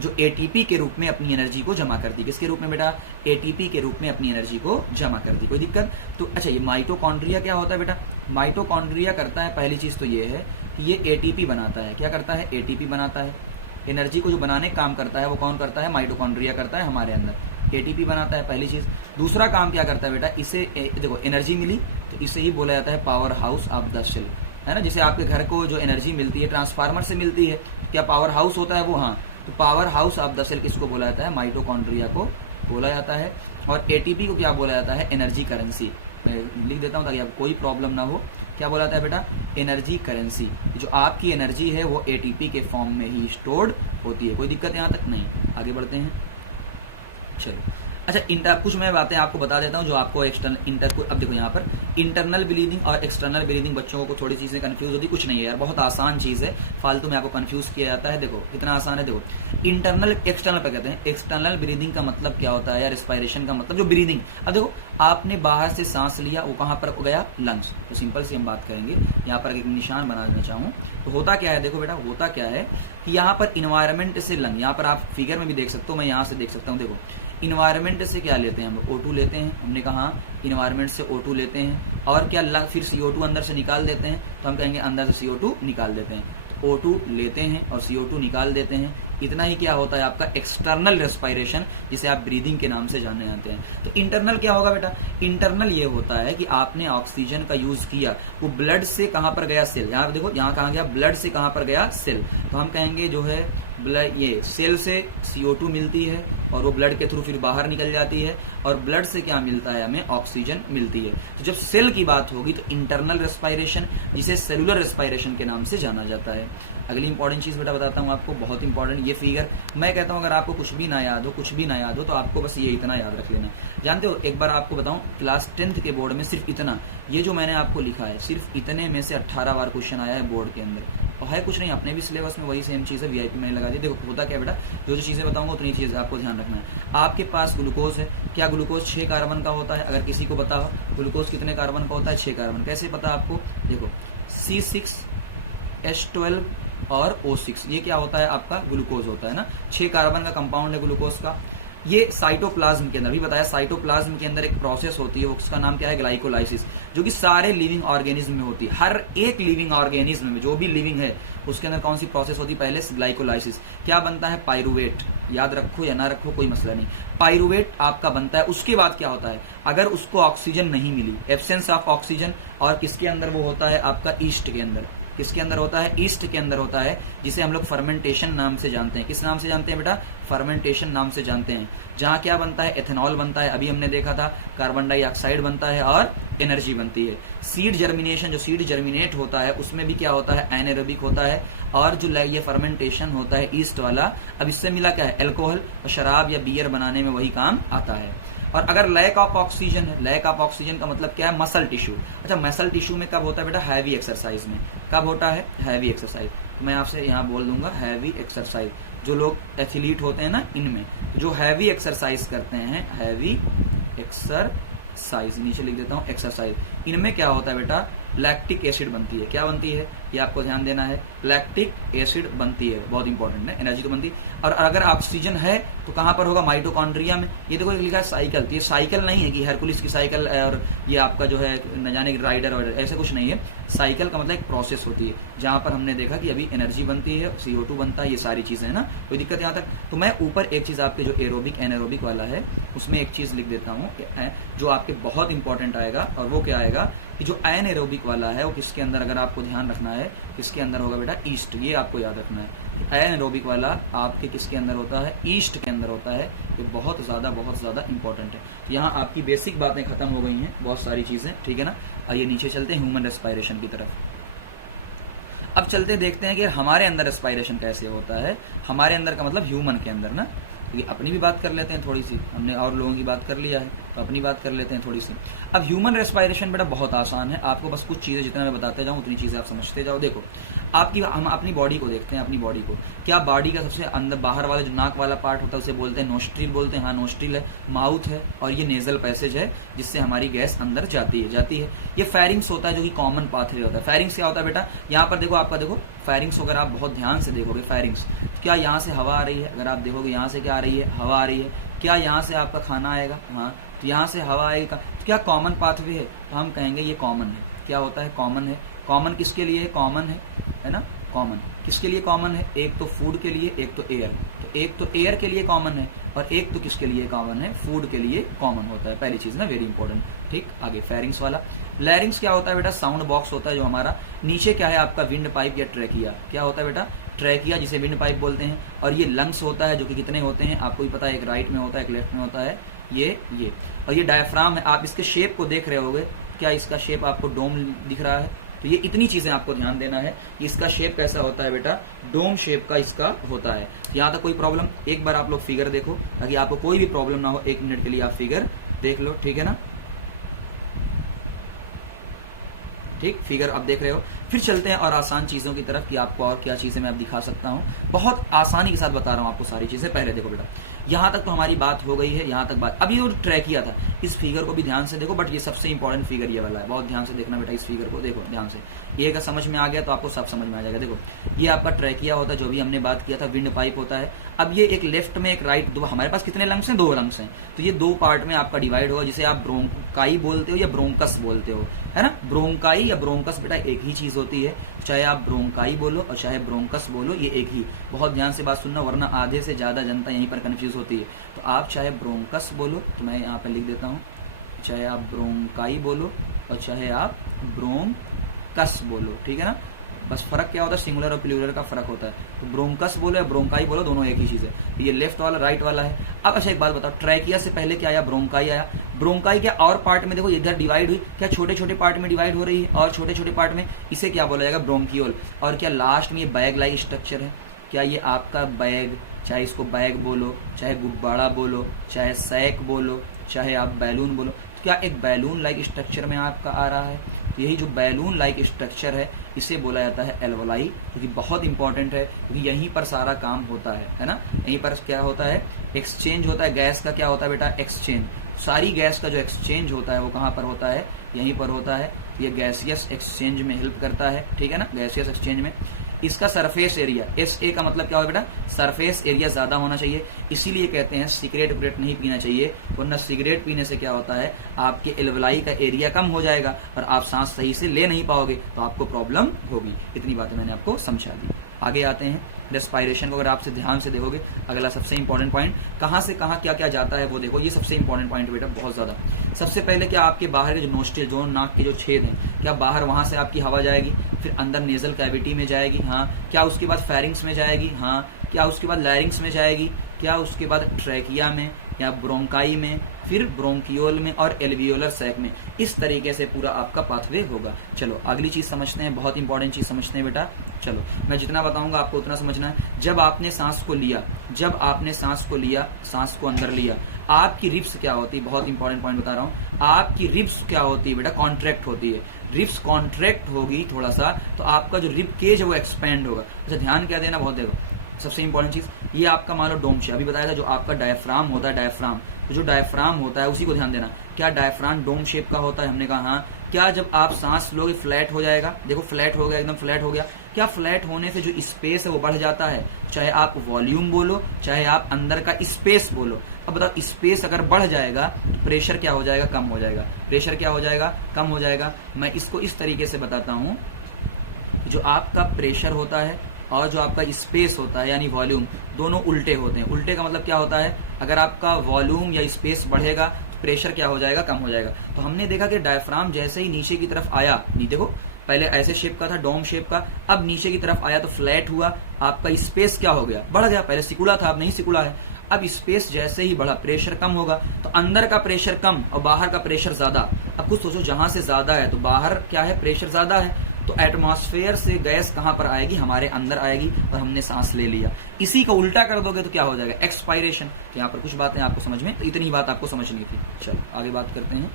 जो ATP के रूप में अपनी एनर्जी को जमा करती है। किसके रूप में बेटा, ATP के रूप में अपनी एनर्जी को जमा करती है। कोई दिक्कत। तो अच्छा ये माइटोकॉन्ड्रिया क्या होता है बेटा, माइटोकॉन्ड्रिया करता है, पहली चीज तो ये है कि ये ATP बनाता है। क्या करता है, ATP बनाता है। एनर्जी को जो बनाने का काम करता है वो कौन करता है, माइटोकॉन्ड्रिया करता है हमारे अंदर। ATP बनाता है पहली चीज। दूसरा काम क्या करता है बेटा, इसे देखो एनर्जी मिली तो इसे ही बोला जाता है power house of the cell, है ना। जैसे आपके घर को जो एनर्जी मिलती है ट्रांसफार्मर से मिलती है, क्या पावर हाउस होता है वो, हाँ। तो power house of the cell किसको बोला जाता है, माइटोकॉन्ड्रिया को बोला जाता है। और ATP को क्या बोला जाता है, एनर्जी करेंसी। मैं लिख देता हूं ताकि आपको कोई प्रॉब्लम ना हो। क्या बोला जाता है बेटा, एनर्जी करेंसी। जो आपकी एनर्जी है वो ATP के फॉर्म में ही स्टोर्ड होती है। कोई दिक्कत यहां तक नहीं, आगे बढ़ते हैं। चलो अच्छा कुछ मैं बातें आपको बता देता हूं जो आपको एक्सटर्नल अब देखो यहाँ पर इंटरनल ब्रीदिंग और एक्सटर्नल ब्रीदिंग बच्चों को थोड़ी चीजें कंफ्यूज होती, कुछ नहीं है यार, बहुत आसान चीज है, फालतू में आपको कंफ्यूज किया जाता है। देखो इतना आसान है। देखो इंटरनल एक्सटर्नल पे कहते हैं, एक्सटर्नल ब्रीदिंग का मतलब क्या होता है या रेस्पिरेशन का मतलब जो ब्रीदिंग। अब देखो आपने बाहर से सांस लिया, वो कहां पर गया, लंग्स। तो सिंपल सी हम बात करेंगे, यहाँ पर एक निशान बना देना चाहूँ तो होता क्या है, देखो बेटा होता क्या है कि यहाँ पर इन्वायरमेंट से लंग, यहाँ पर आप फिगर में भी देख सकते हो, मैं यहाँ से देख सकता हूँ। देखो इन्वायरमेंट से क्या लेते हैं हम, O2 लेते हैं, हमने कहा इन्वायरमेंट से O2 लेते हैं, और क्या लंग फिर CO2 अंदर से निकाल देते हैं, तो हम कहेंगे अंदर से CO2 निकाल देते हैं। तो O2 लेते हैं और CO2 निकाल देते हैं, इतना ही क्या होता है आपका एक्सटर्नल रेस्पायरेशन, जिसे आप ब्रीदिंग के नाम से जाने जाते हैं। तो इंटरनल क्या होगा बेटा? इंटरनल ये होता है कि आपने ऑक्सीजन का यूज किया, वो ब्लड से कहां पर गया? सेल। यहाँ देखो, यहाँ कहां गया? ब्लड से कहां पर गया? सेल। तो हम कहेंगे जो है ब्लड, ये सेल से CO2 मिलती है और वो ब्लड के थ्रू फिर बाहर निकल जाती है, और ब्लड से क्या मिलता है? हमें ऑक्सीजन मिलती है। तो जब सेल की बात होगी तो इंटरनल रेस्पायरेशन, जिसे सेलुलर रेस्पायरेशन के नाम से जाना जाता है। अगली इंपॉर्टेंट चीज बेटा बताता हूँ आपको, बहुत इंपॉर्टेंट। ये फिगर मैं कहता हूँ अगर आपको कुछ भी ना याद हो, तो आपको बस ये इतना याद रख लेना। जानते हो, एक बार आपको बताऊं, क्लास 10th के बोर्ड में सिर्फ इतना, ये जो मैंने आपको लिखा है, सिर्फ इतने में से 18 बार क्वेश्चन आया है बोर्ड के अंदर। और है कुछ नहीं, अपने भी सिलेबस में वही सेम चीज है, VIP मैंने लगा दी। देखो होता क्या बेटा, जो चीजें बताऊंगा उतनी चीज आपको ध्यान रखना है। आपके पास ग्लूकोज है, क्या ग्लूकोज 6 कार्बन का होता है? अगर किसी को पता हो ग्लूकोज कितने कार्बन का होता है? 6 कार्बन। कैसे पता आपको? देखो C6H12 और O6, ये क्या होता है? आपका ग्लूकोज होता है ना। 6 कार्बन का कंपाउंड है ग्लूकोज का। ये साइटोप्लाज्म के अंदर भी बताया, साइटोप्लाज्म के अंदर एक प्रोसेस होती है, उसका नाम क्या है? ग्लाइकोलाइसिस, जो कि सारे लिविंग ऑर्गेनिज्म में होती है। हर एक लिविंग ऑर्गेनिज्म में, जो भी लिविंग है, उसके अंदर कौन सी प्रोसेस होती है? पहले ग्लाइकोलाइसिस। क्या बनता है? पाइरुवेट। याद रखो या ना रखो कोई मसला नहीं, पाइरुवेट आपका बनता है। उसके बाद क्या होता है? अगर उसको ऑक्सीजन नहीं मिली, एब्सेंस ऑफ ऑक्सीजन, और किसके अंदर वो होता है? आपका ईस्ट के अंदर। किसके अंदर होता है? ईस्ट के अंदर होता है, जिसे हम लोग फर्मेंटेशन नाम से जानते हैं। किस नाम से जानते हैं बेटा? फर्मेंटेशन नाम से जानते हैं। जहां क्या बनता है? एथेनॉल बनता है, अभी हमने देखा था, कार्बन डाइऑक्साइड बनता है और एनर्जी बनती है। सीड जर्मिनेशन, जो सीड जर्मिनेट होता है उसमें भी क्या होता है? एनाएरोबिक होता है। और जो ये फर्मेंटेशन होता है ईस्ट वाला, अब इससे मिला क्या है? अल्कोहल, और शराब या बियर बनाने में वही काम आता है। और अगर लैक ऑफ ऑक्सीजन है, लैक ऑफ ऑक्सीजन का मतलब क्या है? Muscle tissue. अच्छा, मसल टिश्यू में कब होता है बेटा? हैवी एक्सरसाइज में। कब होता है? Heavy exercise. तो मैं आपसे यहाँ बोल दूंगा हैवी एक्सरसाइज, जो लोग एथलीट होते हैं ना, इनमें जो हैवी एक्सरसाइज करते हैं, हैवी एक्सरसाइज, नीचे लिख देता हूँ एक्सरसाइज, इनमें क्या होता है बेटा? लैक्टिक एसिड बनती है। क्या बनती है? ये आपको ध्यान देना है, लैक्टिक एसिड बनती है, बहुत इंपॉर्टेंट है, एनर्जी तो बनती है। और अगर ऑक्सीजन है तो कहां पर होगा? माइटोकॉन्ड्रिया में। ये देखो लिखा है साइकिल, तो ये साइकिल नहीं है कि हरकुलिस की साइकिल और ये आपका जो है न जाने की राइडर और ऐसा कुछ नहीं है। साइकिल का मतलब एक प्रोसेस होती है, जहां पर हमने देखा कि अभी एनर्जी बनती है, CO2 बनता है, ये सारी चीजें है ना। कोई दिक्कत यहाँ तक? तो मैं ऊपर एक चीज आपके जो एरोबिक एनारोबिक वाला है उसमें एक चीज लिख देता हूँ, जो आपके बहुत इंपॉर्टेंट आएगा, और वो क्या आएगा कि जो एनारोबिक वाला है वो किसके अंदर, अगर आपको ध्यान रखना है, किसके अंदर होगा बेटा? ईस्ट। ये आपको याद रखना है, एनारोबिक वाला आपके किसके अंदर होता है? ईस्ट के अंदर होता है। ये बहुत ज्यादा इंपॉर्टेंट है। तो यहाँ आपकी बेसिक बातें खत्म हो गई हैं, बहुत सारी चीजें, ठीक है ना। आइए नीचे चलते हैं ह्यूमन रेस्पायरेशन की तरफ। अब चलते देखते हैं कि हमारे अंदर रेस्पायरेशन कैसे होता है। हमारे अंदर का मतलब ह्यूमन के अंदर ना, क्योंकि अपनी भी बात कर लेते हैं थोड़ी सी, हमने और लोगों की बात कर लिया है तो अपनी बात कर लेते हैं थोड़ी सी। अब ह्यूमन रेस्पायरेशन बेटा बहुत आसान है, आपको बस कुछ चीजें जितना मैं बताते जाऊं उतनी चीजें आप समझते जाओ। देखो हम अपनी बॉडी को देखते हैं, अपनी बॉडी को, क्या बॉडी का सबसे अंदर बाहर वाला जो नाक वाला पार्ट होता है उसे बोलते हैं नोस्ट्रिल बोलते हैं। हाँ नोस्ट्रिल है, माउथ है, और ये नेजल पैसेज है जिससे हमारी गैस अंदर जाती है। ये फेरिंग्स होता है जो कि कॉमन पाथवे होता है। फेरिंग्स क्या होता है बेटा? यहाँ पर देखो, आपका देखो फेरिंग्स, अगर आप बहुत ध्यान से देखोगे फेरिंग्स, क्या यहाँ से हवा आ रही है? अगर आप देखोगे यहाँ से क्या आ रही है? हवा आ रही है। क्या यहाँ से आपका खाना आएगा? हाँ, तो यहाँ से हवा आएगा। तो क्या कॉमन पाथवे है? तो हम कहेंगे ये कॉमन है। क्या होता है? कॉमन है। कॉमन किसके लिए है? कॉमन है ना। कॉमन किसके लिए कॉमन है? एक तो फूड के लिए, एक तो एयर। तो एक तो एयर के लिए कॉमन है, और एक तो किसके लिए कॉमन है? फूड के लिए कॉमन होता है। पहली चीज ना, वेरी इंपॉर्टेंट। ठीक, आगे फेरिंग्स वाला। लैरिंग्स क्या होता है बेटा? साउंड बॉक्स होता है जो हमारा। नीचे क्या है आपका? विंड पाइप या ट्रैकिया। क्या होता है बेटा? ट्रैकिया, जिसे विंड पाइप बोलते हैं। और ये लंग्स होता है, जो कि कितने होते हैं आपको भी पता है, एक राइट में होता है, एक लेफ्ट में होता है, ये। और ये डायफ्राम है। आप इसके शेप को देख रहे होगे, क्या इसका शेप आपको डोम दिख रहा है? तो ये इतनी चीजें आपको ध्यान देना है कि इसका शेप कैसा होता है बेटा? डोम शेप का इसका होता है। यहाँ तक कोई प्रॉब्लम? एक बार आप लोग फिगर देखो ताकि आपको कोई भी प्रॉब्लम ना हो। 1 मिनट के लिए आप फिगर देख लो, ठीक है ना। ठीक, फिगर आप देख रहे हो। फिर चलते हैं और आसान चीजों की तरफ कि आपको और क्या चीजें मैं अब दिखा सकता हूं। बहुत आसानी के साथ बता रहा हूं आपको सारी चीजें। पहले देखो बेटा, यहां तक तो हमारी बात हो गई है, यहां तक बात। अभी वो ट्रैकिया था, इस फिगर को भी ध्यान से देखो, बट ये सबसे इंपॉर्टेंट फिगर ये वाला है, बहुत ध्यान से देखना बेटा। इस फिगर को देखो ध्यान से, ये अगर समझ में आ गया तो आपको सब समझ में आ जाएगा। देखो ये आपका ट्रैकिया होता है, जो भी हमने बात किया था, विंड पाइप होता है। अब ये एक लेफ्ट में एक राइट, दो हमारे पास कितने लंग्स हैं? 2 लंग्स हैं। तो ये 2 पार्ट में आपका डिवाइड होगा, जिसे आप ब्रोंकाई बोलते हो या ब्रोंकस बोलते हो। है ना। ब्रोंकाई या ब्रोंकस बेटा एक ही चीज होती है, चाहे आप ब्रोंकाई बोलो और चाहे ब्रोंकस बोलो, ये एक ही। बहुत ध्यान से बात सुनना, वरना आधे से ज्यादा जनता यहीं पर कंफ्यूज होती है। तो आप चाहे ब्रोंकस बोलो, तो मैं यहाँ पे लिख देता हूँ, चाहे आप ब्रोंकाई बोलो और चाहे आप ब्रोंकस बोलो, ठीक है ना। बस फर्क क्या होता है, सिंगुलर और प्लूरल का फर्क होता है। तो ब्रोंकस बोलो या ब्रोंकाई बोलो, दोनों एक ही चीज है। ये लेफ्ट वाला राइट वाला है। अब अच्छा एक बात बताओ, ट्रैकिया से पहले क्या आया, ब्रोंकाई आया। ब्रोंकाई क्या और पार्ट में देखो इधर डिवाइड हुई, क्या छोटे छोटे पार्ट में डिवाइड हो रही है, और छोटे छोटे पार्ट में, इसे क्या बोला जाएगा, ब्रोंकियोल। और क्या लास्ट में ये बैग लाइक स्ट्रक्चर है, क्या ये आपका बैग, चाहे इसको बैग बोलो, चाहे गुब्बारा बोलो, चाहे सैक बोलो, चाहे आप बैलून बोलो, क्या एक बैलून लाइक स्ट्रक्चर में आपका आ रहा है। यही जो बैलून लाइक स्ट्रक्चर है इसे बोला जाता है एल्वोलाई, क्योंकि बहुत इंपॉर्टेंट है, क्योंकि यहीं पर सारा काम होता है ना। यहीं पर क्या होता है, एक्सचेंज होता है। गैस का क्या होता है बेटा, एक्सचेंज। सारी गैस का जो एक्सचेंज होता है वो कहाँ पर होता है, यहीं पर होता है। ये गैसियस एक्सचेंज में हेल्प करता है, ठीक है ना, गैसियस एक्सचेंज में। इसका सरफेस एरिया, SA का मतलब क्या होगा बेटा, सरफेस एरिया ज्यादा होना चाहिए। इसीलिए कहते हैं सिगरेट विगरेट नहीं पीना चाहिए, वरना सिगरेट पीने से क्या होता है, आपके एल्वोलाई का एरिया कम हो जाएगा और आप सांस सही से ले नहीं पाओगे, तो आपको प्रॉब्लम होगी। इतनी बातें मैंने आपको समझा दी। आगे आते हैं रेस्पायरेशन को। अगर आपसे ध्यान से देखोगे, अगला सबसे इंपॉर्टेंट पॉइंट, कहां से कहां क्या क्या जाता है वो देखो। ये सबसे इंपॉर्टेंट पॉइंट बेटा, बहुत ज्यादा। सबसे पहले क्या आपके बाहर के जो नोस्ट्रिल जो नाक के जो छेद हैं, क्या बाहर वहां से आपकी हवा जाएगी, फिर अंदर नेजल कैविटी में जाएगी, हाँ। क्या उसके बाद फेरिंग्स में जाएगी, हाँ। क्या उसके बाद लैरिंग्स में जाएगी, क्या उसके बाद ट्रैकिया में या ब्रोंकाई में, फिर ब्रोंकियोल में और एल्वियोलर सैक में। इस तरीके से पूरा आपका पाथवे होगा। चलो अगली चीज समझते हैं, बहुत इंपॉर्टेंट चीज समझते हैं बेटा। चलो मैं जितना बताऊंगा आपको उतना समझना है। जब आपने सांस को लिया, जब आपने सांस को लिया, सांस को अंदर लिया, आपकी रिब्स क्या होती है, बहुत इंपॉर्टेंट पॉइंट बता रहा हूँ। आपकी रिब्स क्या होती है बेटा, कॉन्ट्रैक्ट होती है। रिब्स कॉन्ट्रैक्ट होगी थोड़ा सा, तो आपका जो रिब केज है वो एक्सपेंड होगा। अच्छा ध्यान क्या देना, बहुत देखो सबसे इंपॉर्टेंट चीज, ये आपका मान लो डोम शेप, अभी बताया था, जो आपका डायफ्राम होता है, डायफ्राम, तो जो डायफ्राम होता है उसी को ध्यान देना। क्या डायफ्राम डोम शेप का होता है, हमने कहा हाँ। क्या जब आप सांस लोगे फ्लैट हो जाएगा, देखो फ्लैट हो गया, एकदम फ्लैट हो गया। क्या फ्लैट होने से जो स्पेस है वो बढ़ जाता है, चाहे आप वॉल्यूम बोलो, चाहे आप अंदर का स्पेस बोलो। अब बताओ, स्पेस अगर बढ़ जाएगा तो प्रेशर क्या हो जाएगा, कम हो जाएगा। प्रेशर क्या हो जाएगा, कम हो जाएगा। मैं इसको इस तरीके से बताता हूँ, जो आपका प्रेशर होता है और जो आपका स्पेस होता है यानी वॉल्यूम, दोनों उल्टे होते हैं। उल्टे का मतलब क्या होता है, अगर आपका वॉल्यूम या स्पेस बढ़ेगा तो प्रेशर क्या हो जाएगा, कम हो जाएगा। तो हमने देखा कि डायफ्राम जैसे ही नीचे की तरफ आया, नहीं देखो पहले ऐसे शेप का था, डोम शेप का, अब नीचे की तरफ आया तो फ्लैट हुआ, आपका स्पेस क्या हो गया, बढ़ गया। पहले सिकुड़ा था, अब नहीं सिकुड़ा है। अब स्पेस जैसे ही बढ़ा, प्रेशर कम होगा, तो अंदर का प्रेशर कम और बाहर का प्रेशर ज्यादा। अब कुछ सोचो, जहां से ज्यादा है तो बाहर क्या है, प्रेशर ज्यादा है, तो एटमॉस्फेयर से गैस कहां पर आएगी, हमारे अंदर आएगी, और हमने सांस ले लिया। इसी को उल्टा कर दोगे तो क्या हो जाएगा, एक्सपायरेशन। तो यहाँ पर कुछ बातें आपको समझ में, तो इतनी बात आपको समझनी थी। चलो आगे बात करते हैं।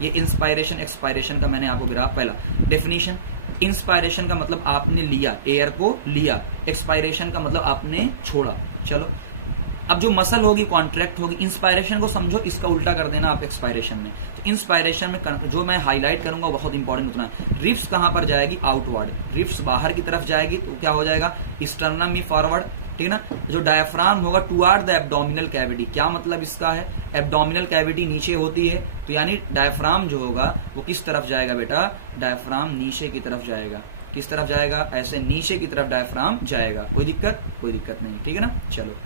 ये इंस्पायरेशन एक्सपायरेशन का मैंने आपको गिरा। पहला डेफिनेशन, इंस्पायरेशन का मतलब आपने लिया, एयर को लिया। एक्सपायरेशन का मतलब आपने छोड़ा। चलो अब जो मसल होगी कॉन्ट्रैक्ट होगी। इंस्पायरेशन को समझो, इसका उल्टा कर देना आप एक्सपायरेशन में। तो इंस्पायरेशन में जो मैं हाईलाइट करूंगा बहुत इंपॉर्टेंट उतना। रिब्स कहां पर जाएगी, आउटवर्ड। रिब्स बाहर की तरफ जाएगी तो क्या हो जाएगा, स्टर्नम में फॉरवर्ड, ठीक ना। जो डायफ्राम होगा टुवर्ड द एब्डोमिनल कैविटी। क्या मतलब इसका है, एब्डोमिनल कैविटी नीचे होती है, तो यानी डायफ्राम जो होगा वो किस तरफ जाएगा बेटा, डायफ्राम नीचे की तरफ जाएगा। किस तरफ जाएगा, ऐसे नीचे की तरफ डायफ्राम जाएगा। कोई दिक्कत, कोई दिक्कत नहीं, ठीक है ना। चलो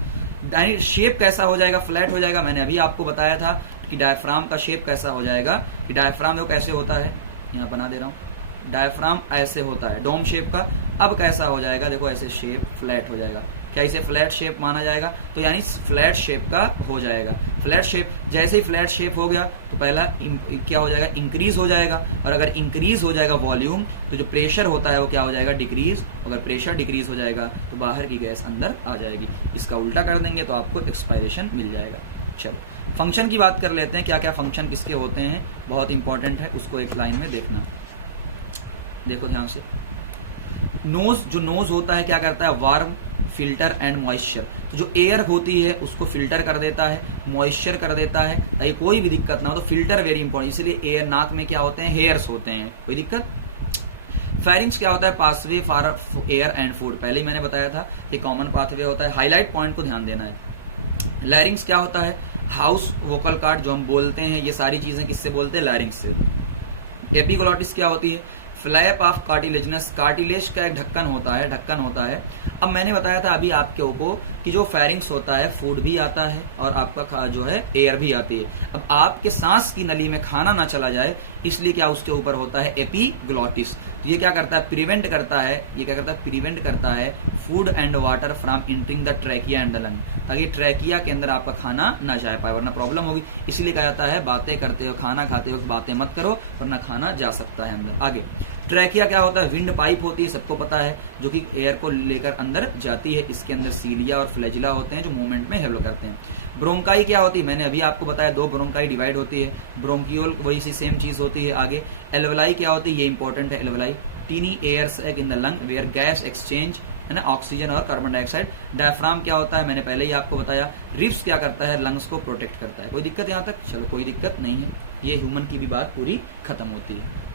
शेप कैसा हो जाएगा, फ्लैट हो जाएगा। मैंने अभी आपको बताया था कि डायफ्राम का शेप कैसा हो जाएगा, कि डायफ्राम जो कैसे होता है, यहाँ बना दे रहा हूँ, डायफ्राम ऐसे होता है डोम शेप का। अब कैसा हो जाएगा, देखो ऐसे शेप फ्लैट हो जाएगा। क्या इसे फ्लैट शेप माना जाएगा, तो यानी फ्लैट शेप का हो जाएगा। फ्लैट शेप, जैसे ही फ्लैट शेप हो गया तो पहला क्या हो जाएगा, इंक्रीज हो जाएगा। और अगर इंक्रीज हो जाएगा वॉल्यूम, तो जो प्रेशर होता है वो क्या हो जाएगा, डिक्रीज। अगर प्रेशर डिक्रीज हो जाएगा तो बाहर की गैस अंदर आ जाएगी। इसका उल्टा कर देंगे तो आपको एक्सपायरेशन मिल जाएगा। चलो फंक्शन की बात कर लेते हैं, क्या क्या फंक्शन किसके होते हैं, बहुत इंपॉर्टेंट है, उसको एक लाइन में देखना। देखो ध्यान से, नोज, जो नोज होता है क्या करता है, वार्म, फिल्टर एंड मॉइस्चर। तो जो एयर होती है उसको फिल्टर कर देता है, मॉइस्चर कर देता है, ताकि कोई भी दिक्कत ना हो। तो फिल्टर वेरी इंपॉर्टेंट, इसलिए एयर, नाक में क्या होते हैं, हेयर्स होते हैं, कोई दिक्कत। फेरिंग्स क्या होता है, pathway for air and food, पहले ही मैंने बताया था कि कॉमन पाथवे होता है। हाईलाइट पॉइंट को ध्यान देना है। लैरिंग्स क्या होता है, हाउस वोकल कार्ड, जो हम बोलते हैं, ये सारी चीजें किससे बोलते हैं, लैरिंग्स से। एपिग्लोटिस क्या होती है? फ्लैप ऑफ कार्टिलेजनस, कार्टिलेज का एक ढक्कन होता है। अब मैंने बताया था अभी आपके को कि जो फेरिंग्स होता है फूड भी आता है और आपका जो है एयर भी आती है। अब आपके सांस की नली में खाना ना चला जाए इसलिए क्या उसके ऊपर होता है एपिग्लोटिस। तो ये क्या करता है? प्रिवेंट करता है food and water from entering the trachea and the lung, ताकि ट्रैकिया के अंदर आपका खाना ना जा पाए वरना प्रॉब्लम होगी। इसलिए कहा जाता है बातें करते हो, खाना खाते वक्त बातें मत करो वरना खाना जा सकता है अंदर। आगे ट्रैकिया क्या होता है? विंड पाइप होती है, सबको पता है, जो कि एयर को लेकर अंदर जाती है। इसके अंदर सीलिया और फ्लैजिला होते हैं जो मूवमेंट में हेल्प करते हैं। ब्रोंकाई क्या होती है? मैंने अभी आपको बताया 2 ब्रोंकाई डिवाइड होती है। ब्रोंकियोल वही सी सेम चीज होती है। आगे एल्वेलाई क्या होती है? ये इंपॉर्टेंट है। Alveoli tiny air sac in the lung where gas exchange है ना, ऑक्सीजन और कार्बन डाइऑक्साइड। डायफ्राम क्या होता है? मैंने पहले ही आपको बताया। रिब्स क्या करता है? लंग्स को प्रोटेक्ट करता है। कोई दिक्कत यहाँ तक? चलो कोई दिक्कत नहीं है, ये ह्यूमन की भी बात पूरी खत्म होती है।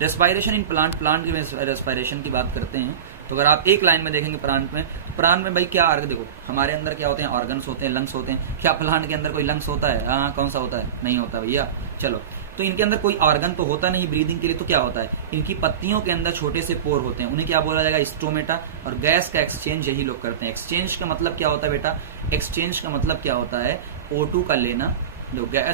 रेस्पायरेशन इन प्लांट की रेस्पायरेशन की बात करते हैं तो अगर आप एक लाइन में देखेंगे प्लांट में भाई क्या देखो हमारे अंदर क्या होते हैं? ऑर्गन्स होते हैं, लंग्स होते हैं। क्या प्लांट के अंदर कोई लंग्स होता है? हाँ, कौन सा होता है? नहीं होता भैया। चलो, तो इनके अंदर कोई ऑर्गन तो होता नहीं ब्रीदिंग के लिए, तो क्या होता है? इनकी पत्तियों के अंदर छोटे से पोर होते हैं, उन्हें क्या बोला जाएगा? स्टोमेटा। और गैस का एक्सचेंज यही लोग करते हैं। एक्सचेंज का मतलब क्या होता है बेटा? एक्सचेंज का मतलब क्या होता है? O2 का लेना।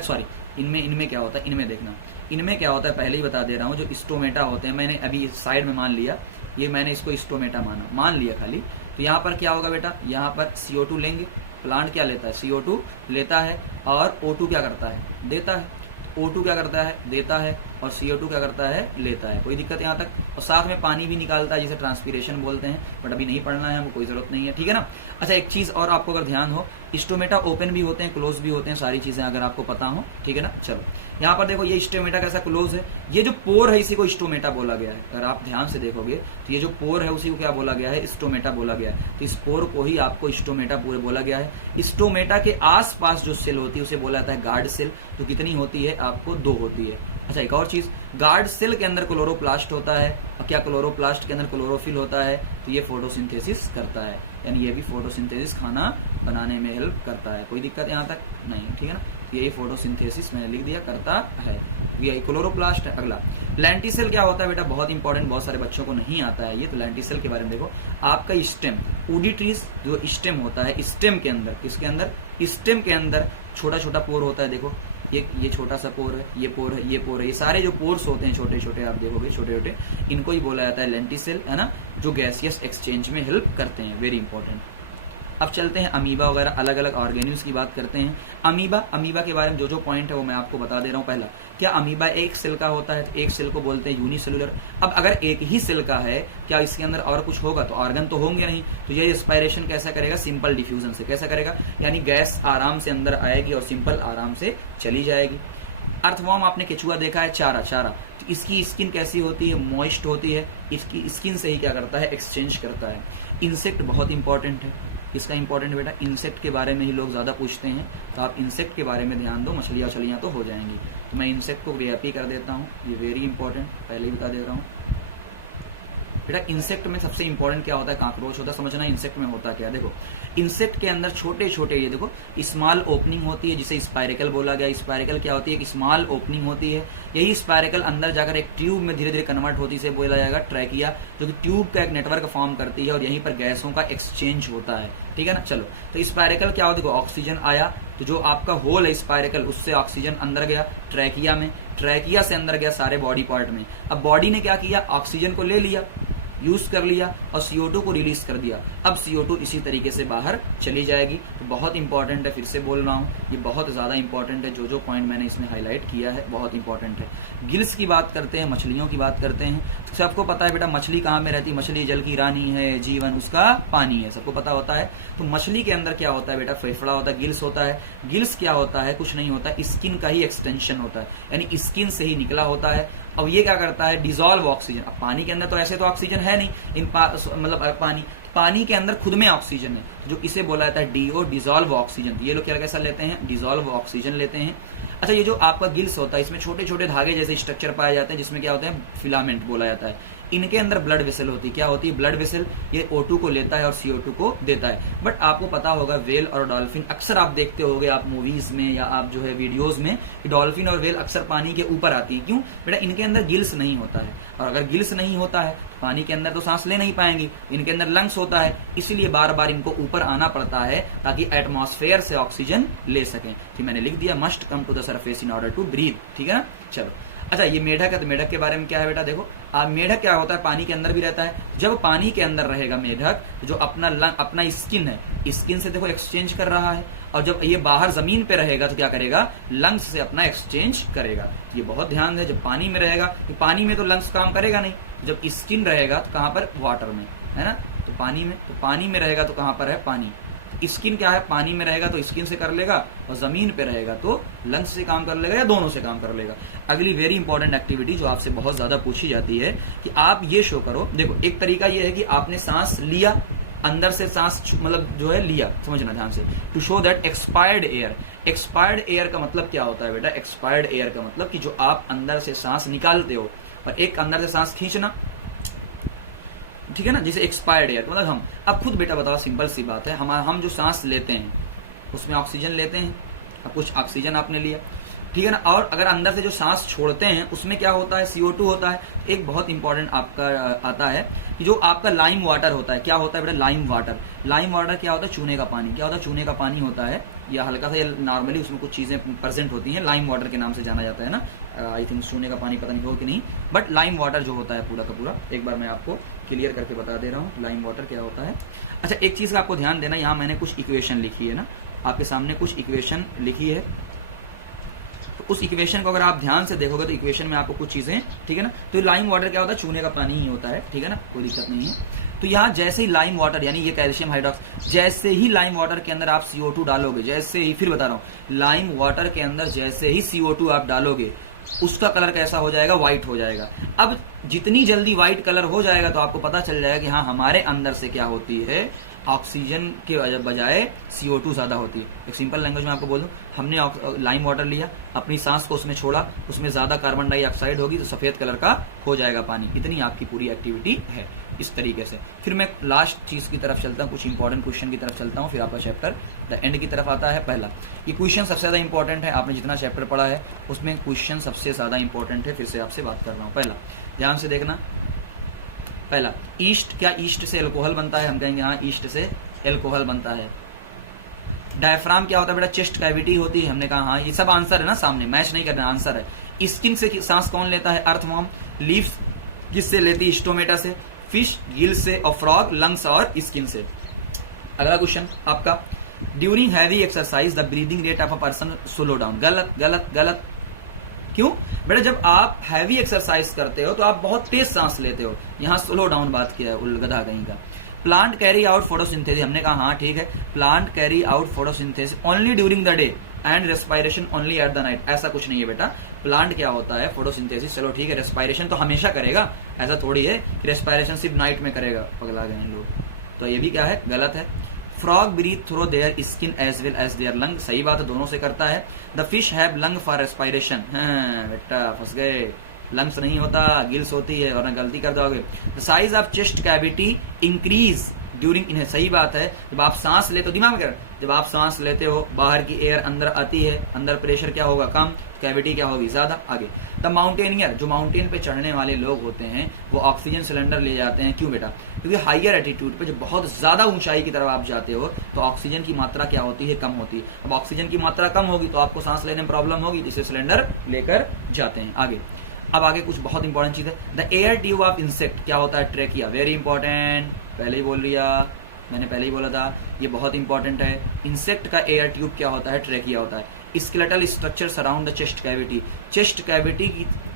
सॉरी, इनमें क्या होता है? इनमें क्या होता है पहले ही बता दे रहा हूँ। जो स्टोमेटा होते हैं, मैंने अभी साइड में मान लिया, ये मैंने इसको स्टोमेटा मान लिया खाली। तो यहाँ पर क्या होगा बेटा? यहाँ पर CO2 लेंगे। प्लांट क्या लेता है? CO2 लेता है और O2 क्या करता है? देता है। O2 क्या करता है? देता है। और CO2 क्या करता है? लेता है। कोई दिक्कत यहाँ तक? और साथ में पानी भी निकालता है जिसे ट्रांसपीरेशन बोलते हैं, बट अभी नहीं पढ़ना है हमको, कोई जरूरत नहीं है, ठीक है ना। अच्छा, एक चीज और आपको अगर ध्यान हो, स्टोमेटा ओपन भी होते हैं, क्लोज भी होते हैं, सारी चीजें अगर आपको पता हो, ठीक है ना। चलो यहाँ पर देखो, ये स्टोमेटा कैसा क्लोज है, ये जो पोर है इसी को स्टोमेटा बोला गया है। अगर आप ध्यान से देखोगे तो ये जो पोर है उसी को क्या बोला गया है? स्टोमेटा बोला गया है। तो इस पोर को ही आपको स्टोमेटा पूरे बोला गया है। स्टोमेटा के आसपास जो सेल होती है उसे बोला जाता है गार्ड सेल। तो कितनी होती है? आपको 2 होती है। अच्छा, एक और चीज, गार्ड सेल के अंदर क्लोरोप्लास्ट होता है। और क्या क्लोरोप्लास्ट के अंदर क्लोरोफिल होता है? तो ये फोटोसिंथेसिस करता है, यानी ये भी फोटोसिंथेसिस खाना बनाने में हेल्प करता है। कोई दिक्कत यहाँ तक नहीं, ठीक है ना। यही फोटोसिंथेसिस मैंने लिख दिया, करता है। यही क्लोरोप्लास्ट है। अगला लेंटिसेल क्या होता है बेटा? बहुत इंपॉर्टेंट, बहुत सारे बच्चों को नहीं आता है ये। तो लेंटिसेल के बारे में देखो, आपका स्टेम, ऊडी ट्रीज जो स्टेम होता है, स्टेम के अंदर, इसके अंदर स्टेम के अंदर छोटा छोटा पोर होता है। देखो ये छोटा सा पोर है, ये पोर है, ये पोर है, ये सारे जो पोर्स होते हैं छोटे छोटे, आप देखोगे छोटे छोटे, इनको ही बोला जाता है लेंटिसेल, है ना, जो गैसियस एक्सचेंज में हेल्प करते हैं। Very important. अब चलते हैं अमीबा वगैरह अलग अलग ऑर्गेनिल्स की बात करते हैं। अमीबा के बारे में जो पॉइंट है वो मैं आपको बता दे रहा हूँ। पहला, क्या अमीबा एक सेल का होता है? तो एक सेल को बोलते हैं यूनिसेलुलर। अब अगर एक ही सेल का है, क्या इसके अंदर और कुछ होगा? तो ऑर्गन तो होंगे नहीं। तो ये रेस्पायरेशन कैसा करेगा? सिंपल डिफ्यूजन से। कैसा करेगा? यानी गैस आराम से अंदर आएगी और सिंपल आराम से चली जाएगी। अर्थवॉर्म आपने केचुआ देखा है, चारा। तो इसकी स्किन कैसी होती है? मॉइस्ट होती है। इसकी स्किन से ही क्या करता है? एक्सचेंज करता है। इंसेक्ट बहुत इंपॉर्टेंट है। इसका इंपॉर्टेंट बेटा, इंसेक्ट के बारे में ही लोग ज्यादा पूछते हैं, तो आप इंसेक्ट के बारे में ध्यान दो। मछलियाँ तो हो जाएंगी। तो मैं इंसेक्ट को वीआईपी कर देता हूँ, ये वेरी इंपॉर्टेंट, पहले ही बता दे रहा हूँ बेटा। इंसेक्ट में सबसे इंपॉर्टेंट क्या होता है? काकरोच होता है। समझना इंसेक्ट में होता क्या। देखो, इंसेक्ट के अंदर छोटे छोटे, ये देखो, स्मॉल ओपनिंग होती है जिसे स्पाइरिकल बोला गया। स्पाइरिकल क्या होती है? एक स्मॉल ओपनिंग होती है। यही स्पाइरिकल अंदर जाकर एक ट्यूब में धीरे धीरे कन्वर्ट होती है, इसे बोला जाएगा ट्रैकिया, जो कि ट्यूब का एक नेटवर्क फॉर्म करती है और यहीं पर गैसों का एक्सचेंज होता है, ठीक है ना। चलो, तो स्पाइरिकल क्या होता है? देखो, ऑक्सीजन आया तो जो आपका होल है स्पाइरिकल, उससे ऑक्सीजन अंदर गया ट्रैकिया में, ट्रैकिया से अंदर गया सारे बॉडी पार्ट में। अब बॉडी ने क्या किया? ऑक्सीजन को ले लिया, यूज कर लिया और CO2 को रिलीज कर दिया। अब CO2 इसी तरीके से बाहर चली जाएगी। तो बहुत इंपॉर्टेंट है, फिर से बोल रहा हूँ, ये बहुत ज्यादा इंपॉर्टेंट है। जो पॉइंट मैंने इसमें हाईलाइट किया है बहुत इंपॉर्टेंट है। गिल्स की बात करते हैं, मछलियों की बात करते हैं। तो सबको पता है बेटा, मछली कहाँ में रहती है? मछली जल की रानी है, जीवन उसका पानी है, सबको पता होता है। तो मछली के अंदर क्या होता है बेटा? फेफड़ा होता है, गिल्स होता है। गिल्स क्या होता है? कुछ नहीं होता, स्किन का ही एक्सटेंशन होता है, यानी स्किन से ही निकला होता है। अब ये क्या करता है? Dissolve oxygen. अब पानी के अंदर तो ऐसे तो ऑक्सीजन है नहीं, मतलब पानी के अंदर खुद में ऑक्सीजन है, जो इसे बोला जाता है DO, डिसॉल्व ऑक्सीजन। ये लोग क्या कैसा लेते हैं? डिसॉल्व ऑक्सीजन लेते हैं। अच्छा, ये जो आपका गिल्स होता है, इसमें छोटे छोटे धागे जैसे स्ट्रक्चर पाए जाते हैं, जिसमें क्या होता है? फिलामेंट बोला जाता है। इनके अंदर ब्लड वेसल होती है। क्या होती है? Blood vessel. ये O2 को लेता है और CO2 को देता है। बट आपको पता होगा व्हेल और डॉल्फिन अक्सर आप देखते होगे आप मूवीज में या आप जो है वीडियोज में, डॉल्फिन और व्हेल अक्सर पानी के ऊपर आती है। क्यों बेटा? इनके अंदर गिल्स नहीं होता है, और अगर गिल्स नहीं होता है पानी के अंदर तो सांस ले नहीं पाएंगी। इनके अंदर लंग्स होता है, इसलिए बार बार इनको ऊपर आना पड़ता है ताकि एटमॉस्फेयर से ऑक्सीजन ले सकें। कि मैंने लिख दिया must come to the surface in order to breathe. ठीक है ना? चलो अच्छा, ये मेढक है तो मेढक के बारे में क्या है बेटा? देखो मेढक क्या होता है, पानी के अंदर भी रहता है। जब पानी के अंदर रहेगा मेढक, जो अपना स्किन है, स्किन से देखो एक्सचेंज कर रहा है, और जब ये बाहर जमीन पे रहेगा तो क्या करेगा? लंग्स से अपना एक्सचेंज करेगा। ये बहुत ध्यान है। जब पानी में रहेगा तो पानी में तो लंग्स काम करेगा नहीं, जब स्किन रहेगा तो कहां पर? वाटर में, है ना? तो पानी में रहेगा तो कहां पर है? पानी। स्किन क्या है? पानी में रहेगा तो स्किन से कर लेगा, और जमीन पे रहेगा तो लंग्स से काम कर लेगा, या दोनों से काम कर लेगा। अगली वेरी इंपॉर्टेंट एक्टिविटी जो आपसे बहुत ज्यादा पूछी जाती है कि आप ये शो करो। देखो एक तरीका ये है कि आपने सांस लिया, अंदर से सांस मतलब जो है लिया, समझना ध्यान से, to show that expired air. Expired air का मतलब क्या होता है बेटा? एक्सपायर्ड एयर का मतलब कि जो आप अंदर से सांस निकालते हो और एक अंदर से सांस खींचना, ठीक है ना? जैसे एक्सपायर्ड एयर मतलब हम। अब खुद बेटा बताओ, सिंपल सी बात है, हम जो सांस लेते हैं उसमें ऑक्सीजन लेते हैं, अब कुछ ऑक्सीजन आपने लिया, ठीक है ना? और अगर अंदर से जो सांस छोड़ते हैं उसमें क्या होता है? CO2 होता है। एक बहुत इंपॉर्टेंट आपका आता है कि जो आपका लाइम वाटर होता है, क्या होता है बेटा? Lime water. लाइम वाटर क्या होता है? चूने का पानी। क्या होता है? चूने का पानी होता है, या हल्का सा नॉर्मली उसमें कुछ चीजें प्रेजेंट होती हैं, लाइम वाटर के नाम से जाना जाता है ना। आई थिंक चूने का पानी पता नहीं हो कि नहीं, बट लाइम वाटर जो होता है पूरा का पूरा, एक बार मैं आपको क्लियर करके बता दे रहा हूँ लाइम वाटर क्या होता है। अच्छा, एक चीज का आपको ध्यान देना, यहाँ मैंने कुछ इक्वेशन लिखी है ना, आपके सामने कुछ इक्वेशन लिखी है, तो उस इक्वेशन को अगर आप ध्यान से देखोगे तो इक्वेशन में आपको कुछ चीजें, ठीक है ना? तो लाइम वाटर क्या होता है? चूने का पानी ही होता है, ठीक है ना? कोई दिक्कत नहीं है। तो यहाँ जैसे ही लाइम वाटर यानी ये कैल्शियम हाइड्रोक्साइड, जैसे ही लाइम वाटर के अंदर आप CO2 डालोगे, जैसे ही, फिर बता रहा हूँ, लाइम वाटर के अंदर जैसे ही CO2 आप डालोगे, उसका कलर कैसा हो जाएगा? व्हाइट हो जाएगा। अब जितनी जल्दी व्हाइट कलर हो जाएगा तो आपको पता चल जाएगा कि हाँ, हमारे अंदर से क्या होती है? ऑक्सीजन के बजाय CO2 ज्यादा होती है। एक सिंपल लैंग्वेज में आपको बोलूं, हमने लाइम वाटर लिया, अपनी सांस को उसमें छोड़ा, उसमें ज्यादा कार्बन डाइऑक्साइड होगी तो सफेद कलर का हो जाएगा पानी। इतनी आपकी पूरी एक्टिविटी है इस तरीके से। फिर मैं लास्ट चीज की तरफ चलता हूँ, कुछ इंपॉर्टेंट क्वेश्चन की तरफ चलता हूँ, फिर आपका चैप्टर द एंड की तरफ आता है। पहला, ये क्वेश्चन सबसे ज्यादा इंपॉर्टेंट है, आपने जितना चैप्टर पढ़ा है उसमें क्वेश्चन सबसे ज्यादा इंपॉर्टेंट है। फिर से आपसे बात कर रहा हूँ। पहला ध्यान से देखना, पहला ईस्ट, क्या ईस्ट से अल्कोहल बनता है? हम कहेंगे हाँ, ईस्ट से अल्कोहल बनता है। डायफ्राम क्या होता है बेटा? चेस्ट कैविटी होती है। हमने कहा हाँ, ये सब आंसर है ना, सामने मैच नहीं करना, आंसर है। स्किन से सांस कौन लेता है? अर्थवॉर्म। लीव्स किससे लेती है? स्टोमेटा से। फिश गिल से, और फ्रॉग लंग्स और स्किन से। अगला क्वेश्चन आपका, during heavy exercise the breathing rate of a person slow down. गलत गलत गलत। क्यों बेटा? जब आप हैवी एक्सरसाइज करते हो तो आप बहुत तेज सांस लेते हो, यहाँ स्लो डाउन बात किया है, उलगधा कहीं का। प्लांट कैरी आउट फोटोसिंथेसिस, हमने कहा हाँ ठीक है, plant carry out photosynthesis only during the day and respiration only at the night. ऐसा कुछ नहीं है बेटा। प्लांट क्या होता है? फोटोसिंथेसिस, चलो ठीक है, रेस्पायरेशन तो हमेशा करेगा, ऐसा थोड़ी है कि रेस्पायरेशन सिर्फ नाइट में करेगा, पगला गए लोग। तो ये भी क्या है? गलत है। Frog breathe through their skin as well as their lung, सही बात है, दोनों से करता है। The fish have lung for respiration, बेटा फंस गए, लंग्स नहीं होता, गिल्स होती है, और गलती कर दोगे। The size of chest cavity increase during inhale, सही बात है, जब आप सांस लेते हो, दिमाग में कर, जब आप सांस लेते हो बाहर की एयर अंदर आती है, अंदर प्रेशर क्या होगा? कम, कैविटी क्या होगी? ज्यादा। आगे, द माउंटेनियर, जो माउंटेन पे चढ़ने वाले लोग होते हैं वो ऑक्सीजन सिलेंडर ले जाते हैं। क्यों बेटा? क्योंकि हाइयर एटीट्यूड पे, जब बहुत ज्यादा ऊंचाई की तरफ आप जाते हो तो ऑक्सीजन की मात्रा क्या होती है? कम होती है। अब ऑक्सीजन की मात्रा कम होगी तो आपको सांस लेने में प्रॉब्लम होगी, जिसे सिलेंडर लेकर जाते हैं। आगे, अब आगे कुछ बहुत इंपॉर्टेंट चीज है, the air tube of insect, क्या होता है? ट्रेकिया। वेरी इंपॉर्टेंट, पहले ही बोल लिया, मैंने पहले ही बोला था, ये बहुत इंपॉर्टेंट है। इंसेक्ट का एयर ट्यूब क्या होता है? ट्रेकिया होता है। Skeletal structure surround the chest cavity, chest cavity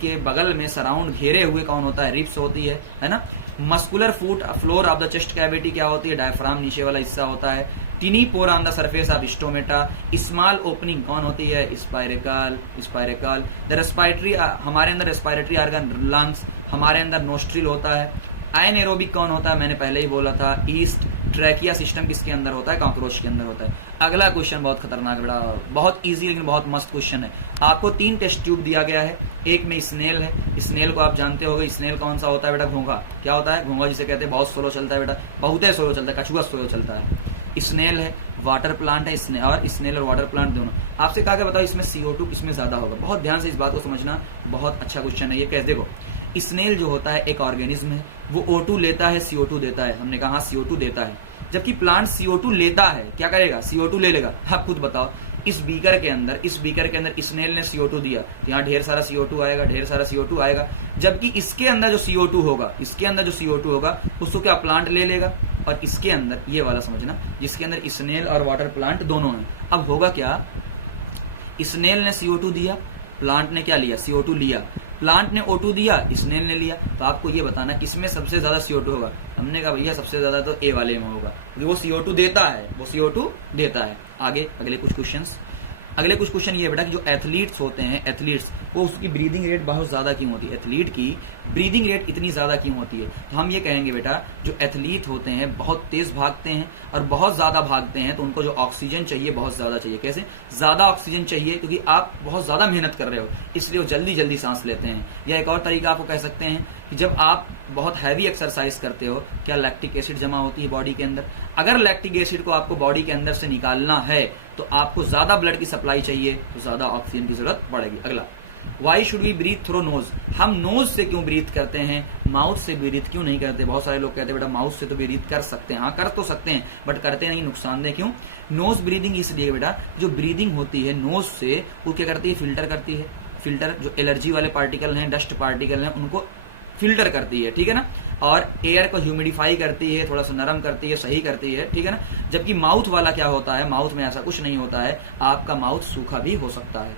के बगल में सराउंड घेरे हुए कौन होता है? रिब्स होती है ना। Muscular foot floor of the chest cavity क्या होती है? डायफ्राम, नीचे वाला हिस्सा होता है। Tiny pore on the surface of stomata, small opening कौन होती है? Spiracle, spiracle. द रेस्पिरेटरी, हमारे अंदर रेस्पिरेटरी ऑर्गन लंग्स, हमारे अंदर नोस्ट्रिल होता है। एनाएरोबिक कौन होता है? मैंने पहले ही बोला था, ईस्ट ट्रैकिया सिस्टम किसके अंदर होता है? कॉकरोच के अंदर होता है। अगला क्वेश्चन बहुत खतरनाक बेटा, बहुत इजी लेकिन बहुत मस्त क्वेश्चन है। आपको 3 टेस्ट ट्यूब दिया गया है, एक में स्नेल है। स्नेल को आप जानते होगे, स्नेल कौन सा होता है बेटा? घोंघा। क्या होता है? घोंघा जिसे कहते हैं, बहुत स्लो चलता है बेटा, बहुत स्लो चलता है, कछुआ स्लो चलता है। स्नेल है, वाटर प्लांट है, स्नेल और वाटर प्लांट दोनों। आपसे कहा गया बताओ इसमें CO2 किसमें ज्यादा होगा? बहुत ध्यान से इस बात को समझना, बहुत अच्छा क्वेश्चन है ये। कैसे? देखो, स्नेल जो होता है एक ऑर्गेनिज्म है, वो O2 लेता है, CO2 देता है। हमने कहा CO2 देता है, जबकि प्लांट CO2 लेता है। क्या करेगा? CO2 ले लेगा। आप खुद बताओ, इस बीकर के अंदर स्नेल ने CO2 दिया तो यहाँ ढेर सारा CO2 आएगा, ढेर सारा CO2 आएगा। जबकि इसके अंदर जो CO2 होगा उसको क्या प्लांट ले लेगा? और इसके अंदर, ये वाला समझना, जिसके अंदर स्नेल और वाटर प्लांट दोनों हैं, अब होगा क्या? स्नेल ने CO2 दिया, प्लांट ने क्या लिया? CO2 लिया। प्लांट ने O2 दिया, स्नेल ने लिया। तो आपको ये बताना किसमें सबसे ज्यादा CO2 होगा? हमने कहा भैया सबसे ज्यादा तो ए वाले में होगा, क्योंकि वो CO2 देता है। आगे अगले कुछ क्वेश्चन ये बेटा कि जो एथलीट्स होते हैं, एथलीट्स, वो उसकी ब्रीदिंग रेट बहुत ज्यादा क्यों होती है? एथलीट की ब्रीदिंग रेट इतनी ज्यादा क्यों होती है? तो हम ये कहेंगे बेटा, जो एथलीट होते हैं बहुत तेज भागते हैं और बहुत ज्यादा भागते हैं, तो उनको जो ऑक्सीजन चाहिए बहुत ज्यादा चाहिए। कैसे? ज्यादा ऑक्सीजन चाहिए, क्योंकि आप बहुत ज्यादा मेहनत कर रहे हो, इसलिए वो जल्दी जल्दी सांस लेते हैं। या एक और तरीका आपको कह सकते हैं कि जब आप बहुत हैवी एक्सरसाइज करते हो, क्या लैक्टिक एसिड जमा होती है बॉडी के अंदर? अगर लैक्टिक एसिड को आपको बॉडी के अंदर से निकालना है तो आपको ज्यादा ब्लड की सप्लाई चाहिए, तो ज्यादा ऑक्सीजन की जरूरत पड़ेगी। अगला, why should we breathe through nose? हम नोज से क्यों ब्रीथ करते हैं, माउथ से ब्रीथ क्यों नहीं करते? बहुत सारे लोग कहते हैं बेटा माउथ से तो ब्रीथ कर सकते हैं। हाँ, कर तो सकते हैं, बट करते नहीं, नुकसानदेह। क्यों? नोज ब्रीदिंग इसलिए बेटा, जो ब्रीदिंग होती है नोज से, वो क्या करती है? फिल्टर करती है। फिल्टर, जो एलर्जी वाले पार्टिकल हैं, डस्ट पार्टिकल हैं, उनको फिल्टर करती है, ठीक है ना। और एयर को ह्यूमिडिफाई करती है, थोड़ा सा नरम करती है, सही करती है, ठीक है ना। जबकि माउथ वाला क्या होता है? माउथ में ऐसा कुछ नहीं होता है, आपका माउथ सूखा भी हो सकता है,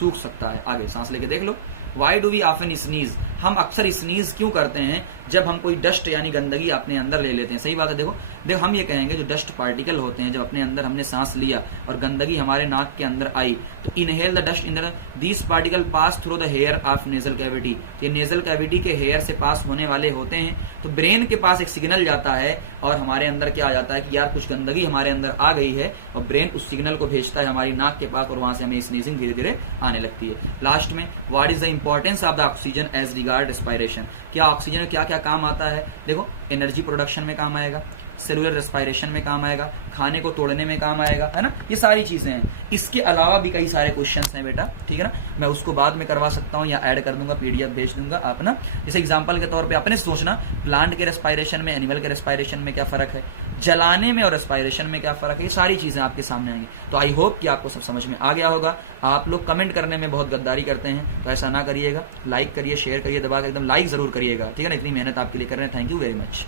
सूख सकता है। आगे सांस लेके देख लो। Why do we often sneeze? हम अक्सर स्नीज क्यों करते हैं? जब हम कोई डस्ट यानी गंदगी अपने अंदर ले लेते हैं। सही बात है। देखो हम ये कहेंगे जो डस्ट पार्टिकल होते हैं, जब अपने अंदर हमने सांस लिया और गंदगी हमारे नाक के अंदर आई, तो inhale the dust in these particle pass through the hair of nasal cavity. ये नेजल कैविटी के हेयर से पास होने वाले होते हैं, तो ब्रेन के पास एक सिग्नल जाता है और हमारे अंदर क्या आ जाता है कि यार कुछ गंदगी हमारे अंदर आ गई है, और ब्रेन उस सिग्नल को भेजता है हमारी नाक के पास, और वहां से हमें स्नीजिंग धीरे धीरे आने लगती है। लास्ट में, what is the importance of the oxygen as regard respiration? क्या ऑक्सीजन में क्या क्या काम आता है? देखो, एनर्जी प्रोडक्शन में काम आएगा, सेलुलर रेस्पिरेशन में काम आएगा, खाने को तोड़ने में काम आएगा, है ना। ये सारी चीजें हैं। इसके अलावा भी कई सारे क्वेश्चंस हैं बेटा, ठीक है ना। मैं उसको बाद में करवा सकता हूँ या ऐड कर दूंगा, PDF भेज दूंगा आप ना। जैसे एग्जांपल के तौर पे अपने सोचना, प्लांट के रेस्पिरेशन में, एनिमल के रेस्पिरेशन में क्या फर्क है, जलाने में और रेस्पिरेशन में क्या फर्क है, ये सारी चीजें आपके सामने आएंगी। तो आई होप कि आपको सब समझ में आ गया होगा। आप लोग कमेंट करने में बहुत गद्दारी करते हैं, तो ऐसा ना करिएगा। लाइक करिए, शेयर करिए, दबा के एकदम लाइक जरूर करिएगा, ठीक है ना। इतनी मेहनत आपके लिए कर रहे हैं, थैंक यू वेरी मच।